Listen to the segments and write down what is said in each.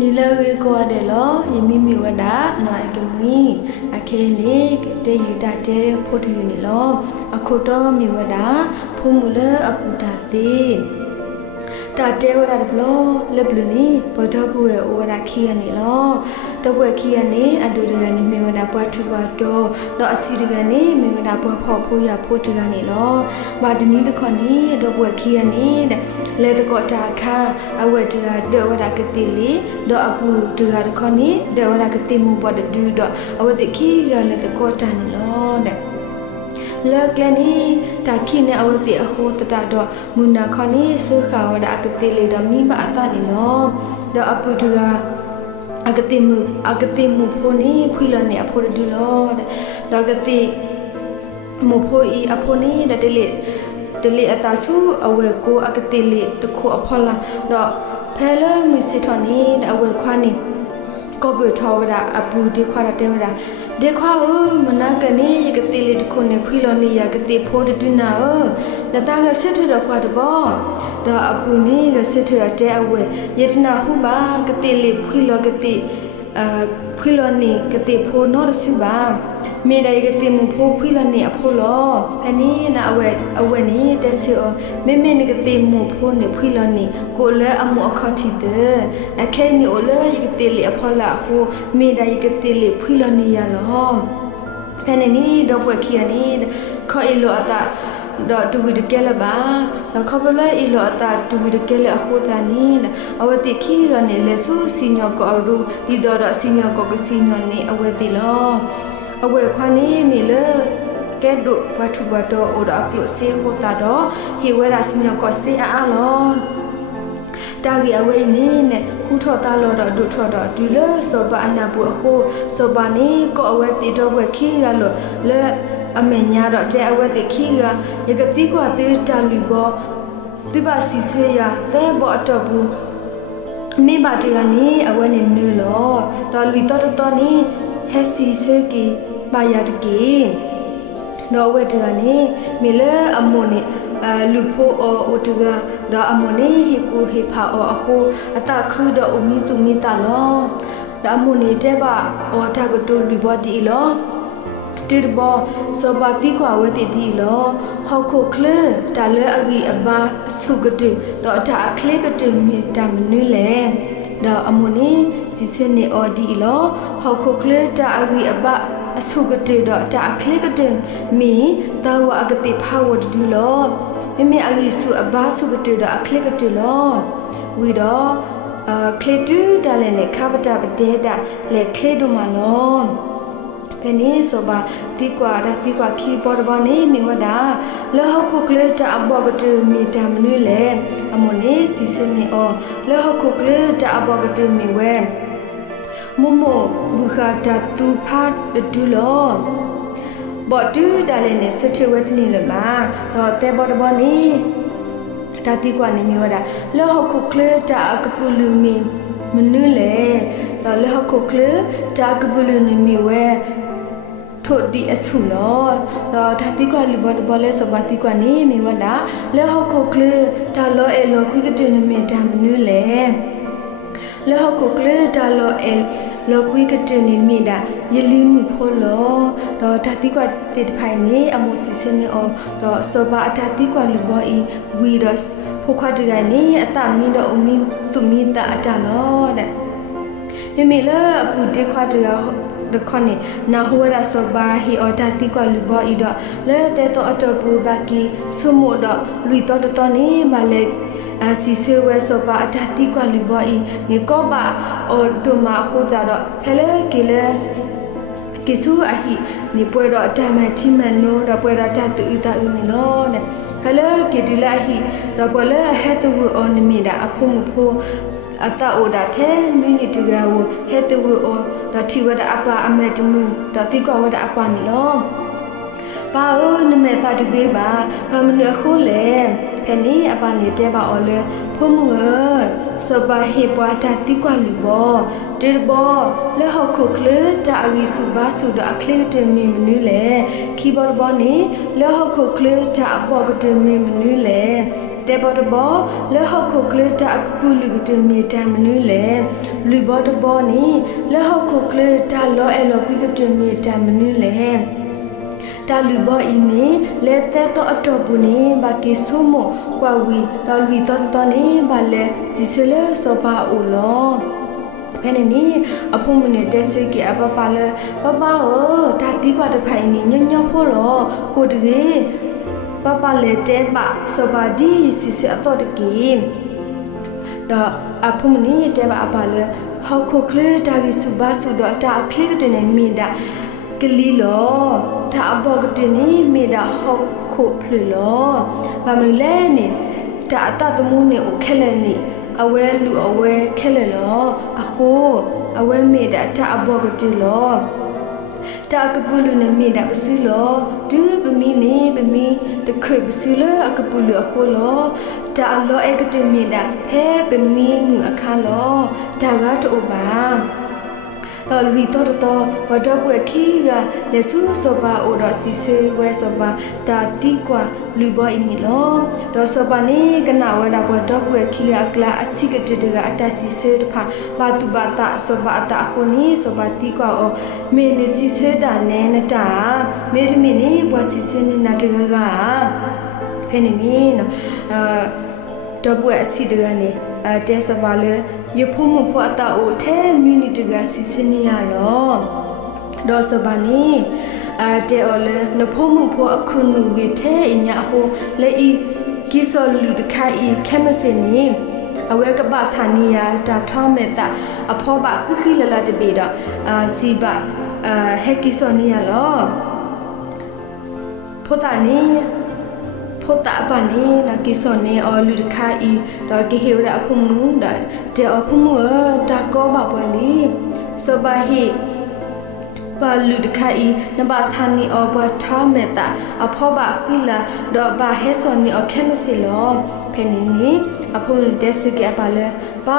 နီလာရီကိုတယ်လို့ယမီမီဝဒနော်ကမီအခဲနေတေယူတာတဲ့ဖို့ထူနေလို့အခုတော့မီဝဒဖုံမူလအခုတာတဲ့တာတဲဝဒဘလို့လက်ဘလူနီဘောတော့ဘူးရဲ့ဝဒခီရနေလို့တော့ဘွယ်ခီရနေအတူတကနေမီဝဒပွားထူပါတော့တော့အစီတကနေမီဝဒပွားဖို့ဖို့ရဖို့တကနေလို့မာဒနီတခွန်နေတော့ဘွယ်ခီရနေတဲ့လေတကောတာခါအဝဲတရတော့ဝဒကတိလီတော့အခုတရခွန်နေတော့ဝဒကတိမှုပေါ်တူတော့အဝဲတခီရလေတကောတာနေလို့တဲ့လောက်ကလနီတာခိနေအဝတိအခိုတတတော့မူနာခနီဆုခါဝဒအကတိလေတော့မိမအတနီနော်တော့အပူတူအကတိမှုဖို့နေဖွိလနေအဖို့တူလို့တော့ကတိမဖို့ဤအဖို့နေတဲ့တလေအတာဆုအဝဲကိုအကတိလေတခုအဖော်လာတော့ဖဲလမစ်ထနီအဝဲခွာနေကောဘထောဝဒအပူဒီခွာတဲ့ဝဒဒီခွာမနာကနေယကတိလေးတခုနေဖွီလောနေယကတိဖိုးတူနာလတာကစစ်ထွတော့ခွာတဘောတော့အပူနေကစစ်ထွတဲ့အဝဲယတနာဟုပါကတိလေးဖွီလောကတိဖွီလောနေကတိဖိုးနော်စုပါမေဒိုင်ကတိမဖိုးဖွီလောနေအဖိုးလောဖနီနာအဝဲနေတဆီမေမေနေကတိမဖိုးနေဖွီလောနေကိုလဲအမှုအခတိတဲ့အခဲနေအိုလဲယကတိလေးအဖော်လာဟုမေဒိုင်ကတိလေးဖွီလောနေရလောဖနီနီတော့ပွက်ခီယနေခေါ်အလိုအတာတော့တူဝီတကဲလပါတော့ခေါပလဲအလိုအတာတူဝီတကဲလအခုတန်နေအဝတိခီကနေလေဆူစီညောကောရူဒီတော့စီညောကောကစီညောနေအဝတိလောအဝဲခွန်နေမီလေကဲဒုဘတ်ဘတ်တော့အော်ဒါကလို့စေဖို့တာတော့ဟီဝဲရာစီညောကောစေအားလောတာဂီအဝဲနေနဲ့ဟူထော်တာလောတော့ဒုထော်တော့ဒူလေစောပါအနာဘူးအခုစောပါနေကောအဝဲတီတော့ဝဲခီရလို့လေအမေညာတော့တဲ့အဝဲတီခီရယကတိကွာတေးတာလူဘောဒီပါစီစေရသဲဘောအတော့ဘူးမိဘတီကနေအဝဲနေနေလို့တော့လူတော်နေဟက်စီစေကီပါရတကေနော်ဝဲတကနေမီလေအမွန်နေလူဖို့အိုတကတော့အမွန်နေဟီကူဟီဖာအခုအတခုတော့အမီတူမီတာလောဒါမွန်နေတဲ့ပါအော်တာကတူလူဘောတီလောတိဒဘောစောပါတိကွာဝဲတိဒီလောဟောက်ခုကလတာလဲအဂီအဘာဆုကတိတော့အတာအခလေကတိမီတာမနူးလေတော့အမွန်နေစီစနေအော်ဒီလောဟောက်ခုကလတာအဂီအဘာအဆုကတိတော့တာအခလေကတိမီတာဝအကတိဖာဝဒူလောမေအဂီဆုအဘာဆုကတိတော့အခလေကတိလောဝီတော့ခလေတူတာလည်းနဲ့ခါပတာပဒေတာလေခလေဒုမလောဖနီဆိုပါတီကွာခီပေါ်ဘောနေမီဝဒလောဟခုကလေတာအဘောကတူမီတမ်နွေလေအမနေစီစနေအောလောဟခုကလေတာအဘောကတူမီဝဲမမိုဘူခတာတူဖတ်ဒူလောဘောတူဒါလည်းနဲ့ဆွချဝတ်နေလမာတော့တဲဘောဘောနေတာတီကွာနေမီဝဒလောဟခုကလေတာအကပူလူမီမနွေလေတော့လောဟခုကလေတာကပူလူနေမီဝဲထို့ဒီအဆုလောတော့ဓာတိကလူဘောလဲစပါတိကနေမီဝဒလဲဟုတ်ခုကလေတာလောအဲလောခွိကတနမီတမ်နူလေလဲဟုတ်ခုကလေတာလောအဲလောခွိကတနေမီဒါယလီမှုဖို့လောတော့ဓာတိကတိတဖိုင်နေအမိုစီစနေအောတော့စပါအဓာတိကလူဘောဤဝီဒတ်ဖို့ခွတ်တကနေအတမီတော့အမီသူမီတာအတလောတဲ့မေလာပူဒီခွတ်တဒခနေနာဟဝရဆဘာဟီအော်တာတီကလူဘောဤတော့လဲတဲ့တော့အတော့ဘူးဘကီဆုမို့တော့လူတော်နေမလဲအစီဆေဝဲဆဘာအတာတီကလူဘောဤနေကောပါအော်ဒုမခိုတာတော့ဖဲလေကီလေကိဆူအဟိနေပွဲတော့အတမတိမနိုတော့ပွဲတော့တတူတာဦးနေလို့တဲ့ဖဲလေကီဒီလာဟိတော့ပွဲလေဟဲတူအော်နမီတာအခုမဖို့အတအိုဒါတဲ့နွိနေတူကဝဟဲတူအော်ဒါတိဝဒအပအမေတမှုဒါတိကဝဒအပနီလောပါအိုနမေတာတူကေပါဘာမနခိုးလေဖဲနီအပနေတဲ့ပါအော်လေဖုံမှုစပါဟေပွားတာတိကလူဘောတေဘောလေဟခုကလေတာအဂီစုဘာစုဒအခလေတမီမနူလေခီဘောဘောနေလေဟခုကလေတာအဘောကတမီမနူလေ แต่บอดบอเลฮอกโคเคลตากปูลุกตุเมตามนุเลลุบอดบอนี่เลฮอกโคเคลตาลอเอลกุกตุเมตามนุเลตาลุบออีนี่เลเตตออตบุนี่บากิซุโมกว่าวีตาลุตอนตอนนี่บาเลซิเซเลโซบาโอลอဖဲ့နေအဖို့မနေတဲ့စိတ်ကအပပါလဲပပအောဒါတီးကွာတဖိုင်နေညညဖို့လောကိုတကြီးပပလဲတဲပါစပါဒီစီစအတော့တကြီးတော့အဖို့မနေတဲ့ပါအပါလဲဟောက်ခုကလေတာကြီးစုပါစုတော့တာအခလိကတနေမိတာကလီလောဒါအဘောကတနေမိတာဟောက်ခုဖလလောဘာမလဲနေတာအတတမှုနေโอခဲလဲနေအဝဲလူအဝဲခဲလေလောအခုအဝဲမေတာတအဘောကတူလောတာကပူလူနေမေတာပစီလောဒူပမီနေပမီတခွေပစီလောအကပူလူအခုလောတာအလောအကတူမေတာဖဲပမီငူအခါလောဒါကတော့ပါတော်လူတော်ဘဒပွေခီကလေဆူစပါအိုဒစီဆေဝဲစပါတာတီကွာလူဘအီမီလောဒေါ်စပါနေကနာဝဒဘဒပွေခီကလာအစီကတတကအတစီဆေတဖာဘာတူဘာတာစပါတာခုနီစပါတီကွာအောမေနစီဆေတာနဲနတာမေရမီနေဘွာစီဆေနေနတကကဖဲနေမီနော်တော့ဘွေအစီတကနေတဲစပါလေရဖို့မှုဖို့အတာအိုထဲမြူနီတကစီစနေရလောဒေါ်စပါနေတဲအော်လေနဖို့မှုဖို့အခုနူကြီးထဲအညာဟိုလေဤကိစောလူတခိုင်ခဲမစနေအဝဲကပဆာနီယာတာထောင်းမဲ့တာအဖောဘခခိလလတပေတော့စီဘဟက်ကိစောနီယာလောဖို့တာနေဖို့တာပနေလာကိစောနေအော်လူတခိုင်တော့ကိဟေရအဖုံမှုဒါတဲအဖုံမှုတာကောပါပွားလီစဘာဟိပါလူတခိုင်နဘာဆာနီအော်ဘထားမတာအဖောဘခိလာတော့ဘာဟဲစောနီအော်ခဲမစီလောဖဲနေနေအဖုံတက်စကေပါလေဘာ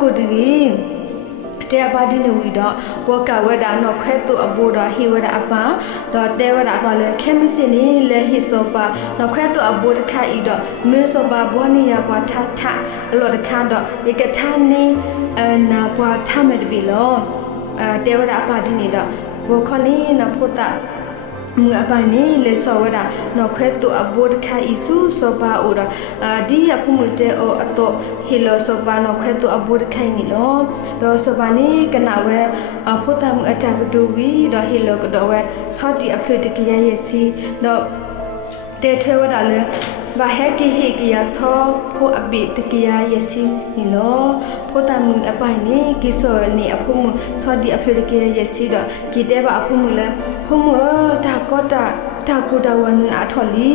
ကိုတကြီးတဲပါဒီနဝီတော့ဘောကဝဒါနော်ခွဲတူအဘူတော့ဟီဝဒါအပါတော့တဲဝဒါပါလေခဲမစင်းနေလေဟီဆိုပါနော်ခွဲတူအဘူတခါဤတော့မေဆိုပါဘောနီယာဘွားထထအလောတခါတော့ဒီကထာနေနာဘွားထမဲ့တပြီလောတဲဝဒါအပါဒီနေတော့ဘောခနေနဖို့တာမူအပိုင်နေလေဆောဝဒါနော်ခွဲတူအဘူတခါဤစုဆိုပါအိုတော့ဒီရဖုမှုတဲအောအတော့ဟီလောဆိုပါနော်ခွဲတူအဘူတခိုင်နေလောတော့ဆိုပါနေကနာဝဲဖို့တာမူအတာကတူဝီတော့ဟီလောကတော့ဝဲဆော့တီအဖလတကရရဲ့စီတော့တဲထွဲဝဒါလေဘာဟဲကီဟေကီယာဆောဖို့အဘိတကရရဲ့စီနီလောဖို့တာမူအပိုင်နေကိစောနေအဖုမှုဆော့တီအဖလတကရရဲ့စီတော့ကီတဲပါအဖုမှုလဲဖုမှုတာကောတာကိုတဝန်အထော်လီ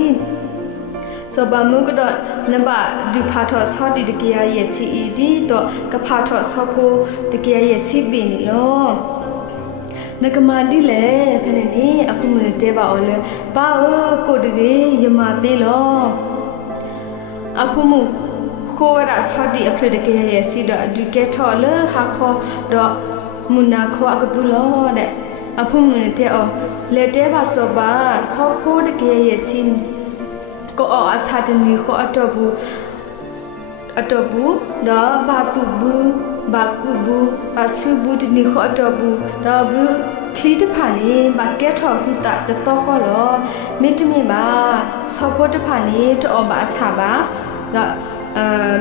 စဘာမုကတော့နဘာဒူဖာထော့ဆော့တီတကရရဲ့စီအီဒီတော့ကဖာထော့ဆော့ဖို့တကရရဲ့စီပင်နီလောနကမာဒီလေဖနေနေအခုမတဲပါအော်လေဘာကိုတကြီးယမသေးလောအခုမခိုးရဆော့တီအဖလတကရရဲ့စီတော့ဒူကက်ထော်လေဟာခေါ်တော့မူနာခေါ်အကတူလောတဲ့အဖုံမတဲ့အော်လက်တဲပါစောပါဆောဖို့တကယ်ရဲ့စင်ကိုအော်အစာတနီခေါ်အတော့ဘူးတော့ဘာတူဘူးဘာကူဘူးဘာဆူဘူးတနီခေါ်အတော့ဘူးတော့ဘူးခလီတဖာနေဘာကက်ထော်ဟူတာတော့ခေါ်လောမိတမိပါဆောဖို့တဖာနေတော့ဘာဆာပါတော့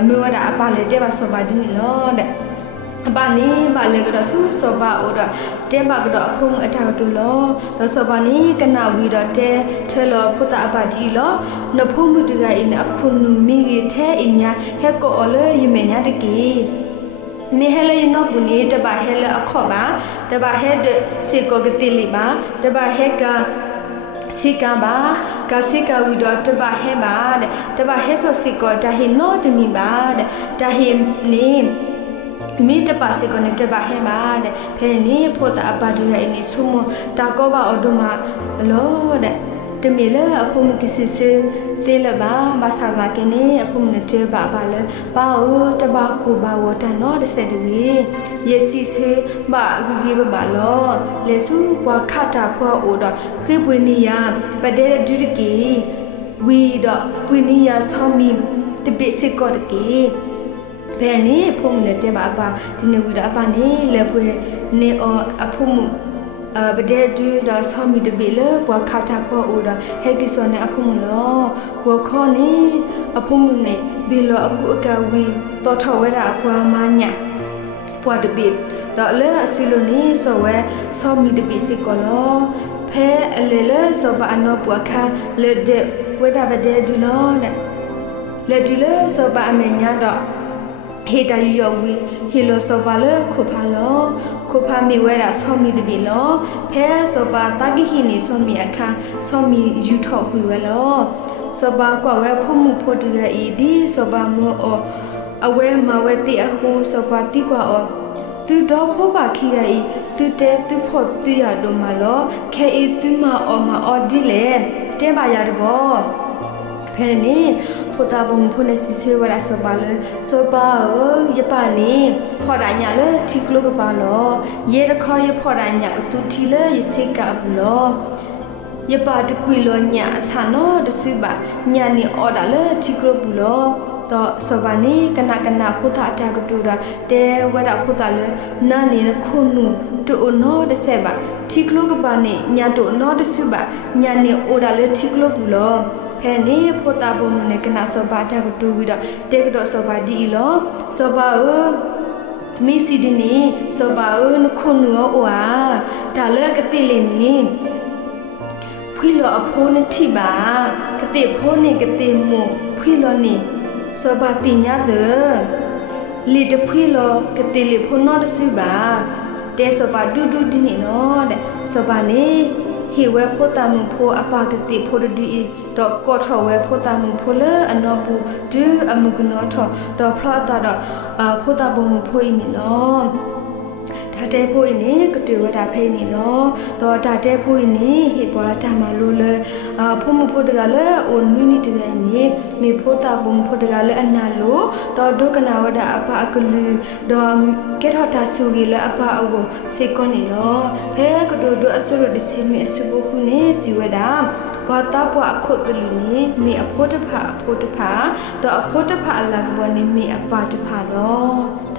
မေဝဒအပါလေတဲပါစောပါဒီလောတဲ့အပါနေပါလေကတော့ဆူစောပါအိုတော့တဲပါကတော့အဖုံအထာတူလောတော့စောပါနေကနာဝီတော့တဲထဲလောဖုတာအပါဒီလောနဖုံမှုတကအိနအခုနုမီကြီးထဲအညာဟက်ကောအလေယမေညာတကီမေဟလေနောပုနေတပါဟဲလအခောပါတပါဟဲဒစေကောကတိလီပါတပါဟဲကစီကဘာကစီကဝီတော့တပါဟဲပါတဲ့တပါဟဲဆိုစီကောတဟိနောတမီပါတဲ့တဟိနေမိတပါစေကနေတပါဟဲပါတဲ့ဖဲနေဖို့တာအပါတူရဲ့နေဆုမတာကောပါအဒုမလောတဲ့တမီလေအဖို့မကစီစေသေးလပါဘာသာလာကနေအဖို့နဲ့တဲပါပါလေပါဦးတပါကိုပါဝတနော်တစ်ဆက်တည်းယေစီစေဘာဂီဘပါလောလေစုဘွာခတာဖွာအိုတော့ခေပွေနီယာပတဲ့ဒူရကီဝီတော့ပွေနီယာဆောမီ the basic got a Penny, Pum, the Debaba, dinner with a bunny, lepe, ne or a pum. But there do the Somi the Billa, Wakatapa or the Hegison a pumulo, Wakoni, a pumune, below a kuka we, Totawera, Puamania, Pua the bit, Dollar a siloni, so where Somi the basic color, Pair a lilla, so but no Puaka, let the whatever there do not. Let you learn so by a mania. Hita yowi, hilo sobalo, copalo, copami where saw me the below, pair so by Tagihini saw me a car, saw me you talk we well. So by Qua Pomu Portuga ed, so by more or aware my wetty a who so by Tigua or tu dog hoba kia, tu te tu pot tu yado malo, ke tu ma or my or delay, deba yadabo. Penny. Potabung punesi wala sobale soba yapani podanya le tiklo balo ye de kho ye podanya tu tile ye seka bulo yapa de kwilo nya sano de siba nya ni order le tiklo bulo to sobani kana pota ta kutura te wada pota le na ni khunu to no de seba tiklo bani nya to no de siba nya ni order le tiklo bulo Penny put up on the neck and so bad I could do with a take it so by Dilo, so by Missy Dini, so by Kunu or Talagatillini. Pilo upon a tiba, Kate pony get them more, Piloni, so by Tina the little Pilo, Katili Ponod Siba, de so by do dini no, so by ne. He were potamu po apagati podudi dot gotra where potamu polar and nobu do a mugunoto dot plata dot potabomu poinino. Tate poini could do what I pay no, dot tate poini, he bought tamalula, pomu podagala or minute me potabum podagala and nalo, dot dokanawada apa akulu, dot get hot as sugila apa awo, seconino, peg do a sort of the same as subuhune, see whether. Patapo a coat the luni, me a portapa, dot a portapa like one me a part of palo.